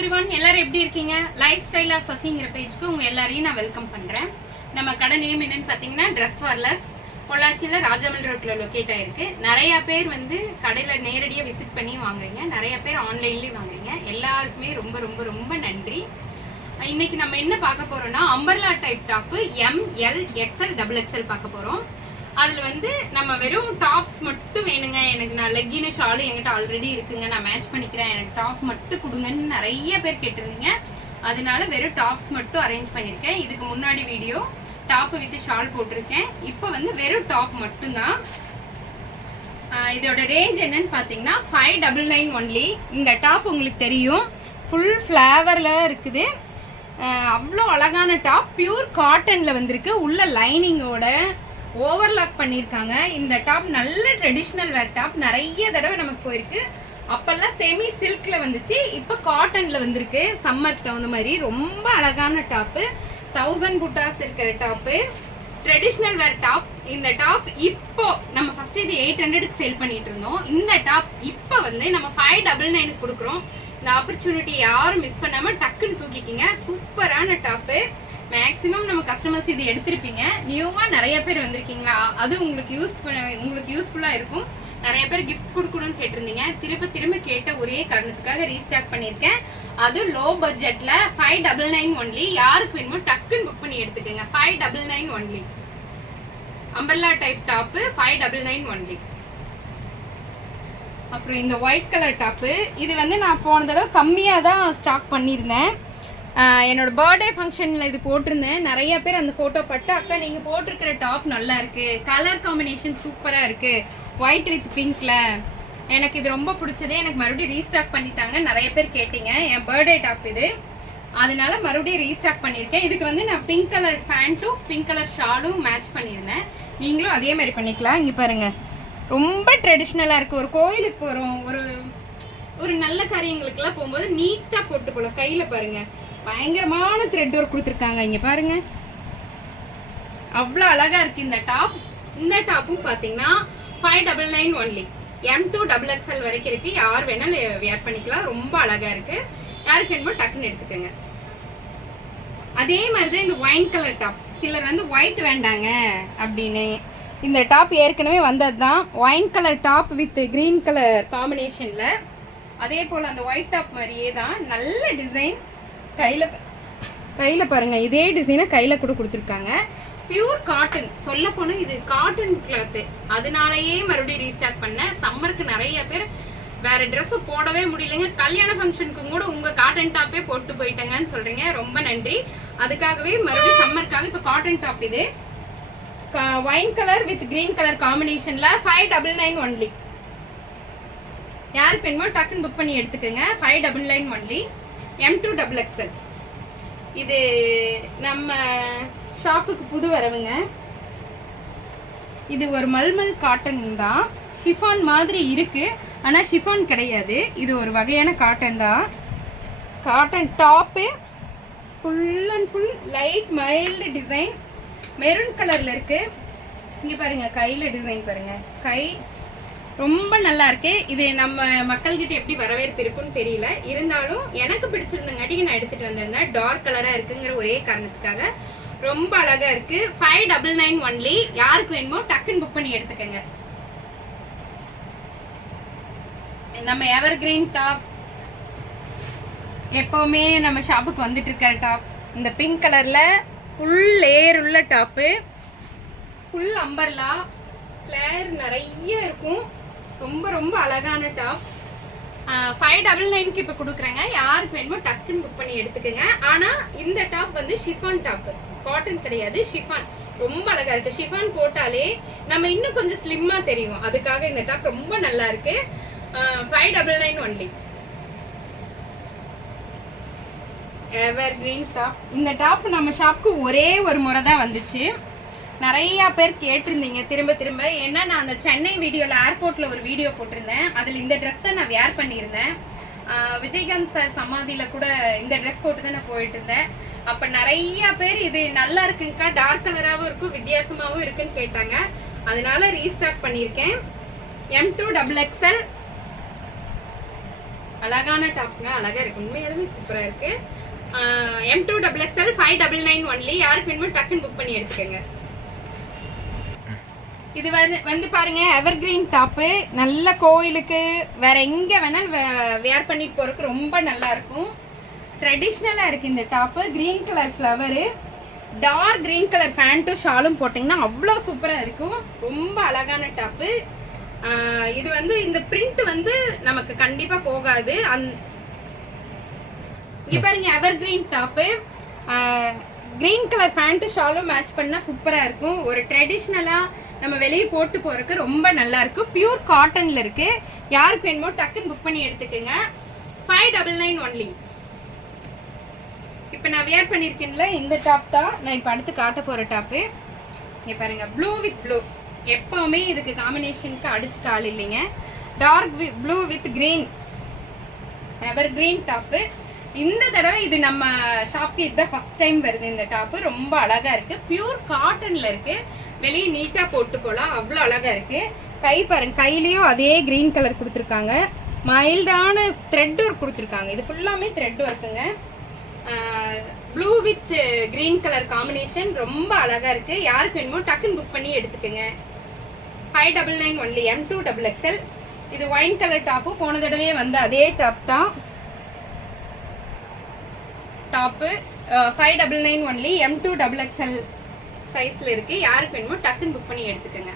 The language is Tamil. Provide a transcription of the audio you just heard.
everyone, எல்லாரும் எப்படி இருக்கீங்க? லைஃப் ஸ்டைல் ஆஃப் சசிங்கிற பேஜ்க்கு உங்க எல்லாரையும் நான் வெல்கம் பண்றேன். நம்ம கடை நேம் என்னன்னு பாத்தீங்கன்னா ட்ரெஸ் ஃபார்லஸ், பொள்ளாச்சியில ராஜமல் ரோட்ல லொகேட் ஆயிருக்கு. நிறைய பேர் வந்து கடையில நேரடியா விசிட் பண்ணி வாங்குறீங்க, நிறைய பேர் ஆன்லைன்லயும் வாங்குறீங்க. எல்லாருக்குமே ரொம்ப ரொம்ப ரொம்ப நன்றி. இன்னைக்கு நம்ம என்ன பார்க்க போறோம்னா umbrella type top ML XL XXL பார்க்க போறோம். அதுல வந்து நம்ம வெறும் டாப்ஸ் மட்டும் வேணுங்க, எனக்கு நான் லெக்கின் ஷாலு என்கிட்ட ஆல்ரெடி இருக்குங்க, நான் மேட்ச் பண்ணிக்கிறேன், எனக்கு டாப் மட்டும் கொடுங்கன்னு நிறைய பேர் கேட்டிருந்தீங்க. அதனால வெறும் டாப்ஸ் மட்டும் அரேஞ்ச் பண்ணியிருக்கேன். இதுக்கு முன்னாடி வீடியோ டாப் வித் ஷால் போட்டிருக்கேன். இப்போ வந்து வெறும் டாப் மட்டும்தான். இதோட ரேஞ்ச் என்னன்னு பார்த்தீங்கன்னா 599 ஒன்லி. இந்த டாப் உங்களுக்கு தெரியும், ஃபுல் ஃப்ளேவரில் இருக்குது. அவ்வளோ அழகான டாப், பியூர் காட்டனில் வந்திருக்கு. உள்ள லைனிங்கோட ஓவர்லாக் பண்ணியிருக்காங்க. இந்த டாப் நல்ல ட்ரெடிஷ்னல் வேர் டாப், நிறைய தடவை நமக்கு போயிருக்கு. அப்பெல்லாம் செமி சில்க்ல வந்துச்சு, இப்போ காட்டன்ல வந்திருக்கு. சம்மருக்கு தகுந்த மாதிரி ரொம்ப அழகான டாப்பு, 1000 புட்டாஸ் இருக்கிற டாப்பு, ட்ரெடிஷ்னல் வேர் டாப். இந்த டாப் இப்போ நம்ம ஃபர்ஸ்ட் இது 800க்கு சேல் பண்ணிட்டு இருந்தோம். இந்த டாப் இப்போ வந்து நம்ம 599 கொடுக்குறோம். இந்த ஆப்பர்ச்சுனிட்டி யாரும் மிஸ் பண்ணாம டக்குன்னு தூக்கிக்கிங்க. சூப்பரான டாப்பு. மேக்ஸிமம் நம்ம கஸ்டமர்ஸ் இது எடுத்திருப்பீங்க. நியூவாக நிறைய பேர் வந்திருக்கீங்களா, அது உங்களுக்கு யூஸ்ஃபுல்லாக இருக்கும். நிறைய பேர் கிஃப்ட் கொடுக்கணும்னு கேட்டிருந்தீங்க. திரும்ப கேட்ட ஒரே காரணத்துக்காக ரீஸ்டாக் பண்ணியிருக்கேன். அது லோ பட்ஜெட்டில் 599 ஒன்லி. யாருக்கு வேணுமோ டக்குன்னு புக் பண்ணி எடுத்துக்கோங்க. 599 only. Umbrella type top 599 only. அப்புறம் இந்த ஒயிட் கலர் டாப்பு, இது வந்து நான் போன தடவை கம்மியாக தான் ஸ்டாக் பண்ணியிருந்தேன். என்னோட பர்த்டே ஃபங்க்ஷனில் இது போட்டிருந்தேன். நிறைய பேர் அந்த ஃபோட்டோ பட்டு, அக்கா நீங்கள் போட்டிருக்கிற டாப் நல்லா இருக்குது, கலர் காம்பினேஷன் சூப்பராக இருக்குது, ஒயிட் வித் பிங்க்ல, எனக்கு இது ரொம்ப பிடிச்சது, எனக்கு மறுபடியும் ரீஸ்டாக் பண்ணித்தாங்க நிறைய பேர் கேட்டீங்க. என் பர்த்டே டாப் இது, அதனால மறுபடியும் ரீஸ்டாக் பண்ணியிருக்கேன். இதுக்கு வந்து நான் பிங்க் கலர் பேண்ட்டும் பிங்க் கலர் ஷாலும் மேட்ச் பண்ணியிருந்தேன். நீங்களும் அதே மாதிரி பண்ணிக்கலாம். இங்கே பாருங்கள், ரொம்ப ட்ரெடிஷ்னலாக இருக்குது. ஒரு கோயிலுக்கு போகிறோம், ஒரு நல்ல காரியங்களுக்கெல்லாம் போகும்போது நீட்டாக போட்டு போகலாம். கையில் பாருங்கள், பயங்கரமான த்ரெட் ஒர்க் கொடுத்துருக்காங்க. இங்கே பாருங்க, அவ்வளோ அழகா இருக்கு இந்த டாப். இந்த டாப்பும் பார்த்தீங்கன்னா 599 ஒன்லி. M2 XXL வரைக்கும் இருக்கு, யார் வேணாலும் வேர் பண்ணிக்கலாம். ரொம்ப அழகா இருக்கு. யாருக்கு வேணுமோ டக்குன்னு எடுத்துக்கோங்க. அதே மாதிரி தான் இந்த ஒயின் கலர் டாப். சிலர் வந்து ஒயிட் வேண்டாங்க அப்படின்னு, இந்த டாப் ஏற்கனவே வந்தது தான். Wine colour top with green colour காம்பினேஷன்ல, அதே போல் அந்த ஒயிட் டாப் மாதிரியே தான். நல்ல டிசைன். கையில் பாருங்க, இதே டிசைனை கையில் கூட கொடுத்துருக்காங்க. Pure cotton. சொல்ல போனால் இது காட்டன் கிளாத்து, அதனாலயே மறுபடியும் ரீஸ்டாக் பண்ணேன். சம்மருக்கு நிறைய பேர் வேற ட்ரெஸ் போடவே முடியலைங்க, கல்யாண ஃபங்க்ஷனுக்கு கூட உங்க காட்டன் டாப்பே போட்டு போயிட்டேங்கன்னு சொல்றீங்க. ரொம்ப நன்றி. அதுக்காகவே மறுபடியும் சம்மருக்காக இப்போ காட்டன் டாப் இது wine colour with green colour காம்பினேஷன்ல 599 ஒன்லி. யாருக்கு வேணுமோ டக்குன்னு புக் பண்ணி எடுத்துக்கோங்க. 599 ஒன்லி. M2 XXL. இது நம்ம ஷாப்புக்கு புது வரவுங்க. இது ஒரு மல்மல் காட்டன் தான், ஷிஃபான் மாதிரி இருக்கு, ஆனால் ஷிஃபான் கிடையாது. இது ஒரு வகையான காட்டன் தான். Cotton top, full and full light mild design, maroon கலர்ல இருக்கு. இங்க பாருங்க, கையில டிசைன் பாருங்க, கை ரொம்ப நல்லா இருக்கு. இது நம்ம மக்கள்கிட்ட எப்படி வரவேற்பு இருக்குன்னு தெரியல, இருந்தாலும் எனக்கு பிடிச்சிருந்தங்காட்டிக்கு நான் எடுத்துட்டு வந்திருந்தேன். டார்க் கலரா இருக்குங்கிற ஒரே காரணத்துக்காக ரொம்ப அழகா இருக்கு. 599 ஒன்லி. யாருக்கு வேணுமோ டக்குன்னு புக் பண்ணி எடுத்துக்கங்க. நம்ம எவர் கிரீன் டாப், எப்பவுமே நம்ம ஷாப்புக்கு வந்துட்டு இருக்கிற டாப், இந்த பிங்க் கலர்ல ஃபுல் லேயர் உள்ள டாப்பு, ஃபுல் அம்பர்லா ஃபிளேர் நிறைய இருக்கும். ரொம்ப ரொம்ப அழகான டாப். 599க்கு இப்போ கொடுக்குறேங்க. யாருக்கு வேணுமோ டக்குன்னு புக் பண்ணி எடுத்துக்கோங்க. ஆனால் இந்த டாப் வந்து ஷிஃபான் டாப், காட்டன் கிடையாது, ஷிஃபான். ரொம்ப அழகா இருக்கு. ஷிஃபான் போட்டாலே நம்ம இன்னும் கொஞ்சம் ஸ்லிம்மா தெரியும், அதுக்காக இந்த டாப் ரொம்ப நல்லா இருக்கு. 599 ஒன்லி. எவர் கிரீன் டாப். இந்த டாப் நம்ம ஷாப்புக்கு ஒரே ஒரு முறை தான் வந்துச்சு. நிறைய பேர் கேட்டிருந்தீங்க திரும்ப. ஏன்னா நான் அந்த சென்னை வீடியோவில் ஏர்போர்ட்டில் ஒரு வீடியோ போட்டிருந்தேன், அதில் இந்த ட்ரெஸ் தான் நான் வேர் பண்ணியிருந்தேன். விஜயகாந்த் சார் சமாதியில் கூட இந்த ட்ரெஸ் போட்டு தான் நான் போயிட்டு இருந்தேன். அப்போ நிறைய பேர் இது நல்லா இருக்குங்கக்கா, டார்க் கலராகவும் இருக்கும், வித்தியாசமாகவும் இருக்குன்னு கேட்டாங்க. அதனால ரீஸ்டாக் பண்ணியிருக்கேன். M2 XXL அழகான டாப்ங்க, அழகா இருக்கு, உண்மையாலுமே சூப்பரா இருக்கு. M2XXL 599 only. யாருக்கு வேணுமோ டக்குன்னு புக் பண்ணி எடுத்துக்கோங்க. இது வந்து பாருங்க எவர் கிரீன் டாப்பு, நல்ல கோயிலுக்கு வேற எங்க வேணாலும் வேர் பண்ணிட்டு போறதுக்கு ரொம்ப நல்லா இருக்கும். ட்ரெடிஷ்னலா இருக்கு இந்த top. Green colour flower, dark green colour பேண்ட்டும் ஷாலும் போட்டிங்கன்னா அவ்வளோ சூப்பராக இருக்கும். ரொம்ப அழகான டாப்பு. இது வந்து இந்த பிரிண்ட் வந்து நமக்கு கண்டிப்பாக போகாது. இங்கே பாருங்க எவர் green top, green colour pant ஷாலும் மேட்ச் பண்ணால் சூப்பராக இருக்கும். ஒரு ட்ரெடிஷ்னலாக நம்ம வெளியே போட்டு போகிறதுக்கு ரொம்ப நல்லா இருக்கும். பியூர் காட்டனில் இருக்கு. யாருக்கு வேணுமோ டக்குன்னு புக் பண்ணி எடுத்துக்கோங்க. 599 ஒன்லி. இப்போ நான் வேர் பண்ணியிருக்கேன்ல இந்த டாப் தான் நான் இப்போ அடுத்து காட்ட போகிற டாப்பு. இங்கே பாருங்க ப்ளூ வித் ப்ளூ. எப்போவுமே இதுக்கு காம்பினேஷனுக்கு அடிச்சுக்க ஆள் இல்லைங்க. Dark blue with green, ever green top. இந்த தடவை இது நம்ம ஷாப்க்கு இதுதான் ஃபர்ஸ்ட் டைம் வருது. இந்த டாப்பு ரொம்ப அழகா இருக்கு. பியூர் காட்டன்ல இருக்கு. வெளியே நீட்டா போட்டு போகலாம், அவ்வளோ அழகா இருக்கு. கை பாருங்க, கையிலயும் அதே கிரீன் கலர் கொடுத்துருக்காங்க. மைல்டான த்ரெட் ஒர்க் கொடுத்துருக்காங்க. இது ஃபுல்லாமே த்ரெட் ஒர்க்குங்க. Blue with green colour combination ரொம்ப அழகா இருக்கு. யாருக்கு வேணுமோ டக்குன்னு புக் பண்ணி எடுத்துக்கோங்க. 599 ஒன்லி. M2XXL. இது ஒயின் கலர் டாப்பு. போன தடவையே வந்து அதே டாப் தான். Top 599 only. M2XXL சைஸ்ல இருக்கு. யாருக்கு வேணுமோ டக்குன்னு புக் பண்ணி எடுத்துக்கோங்க.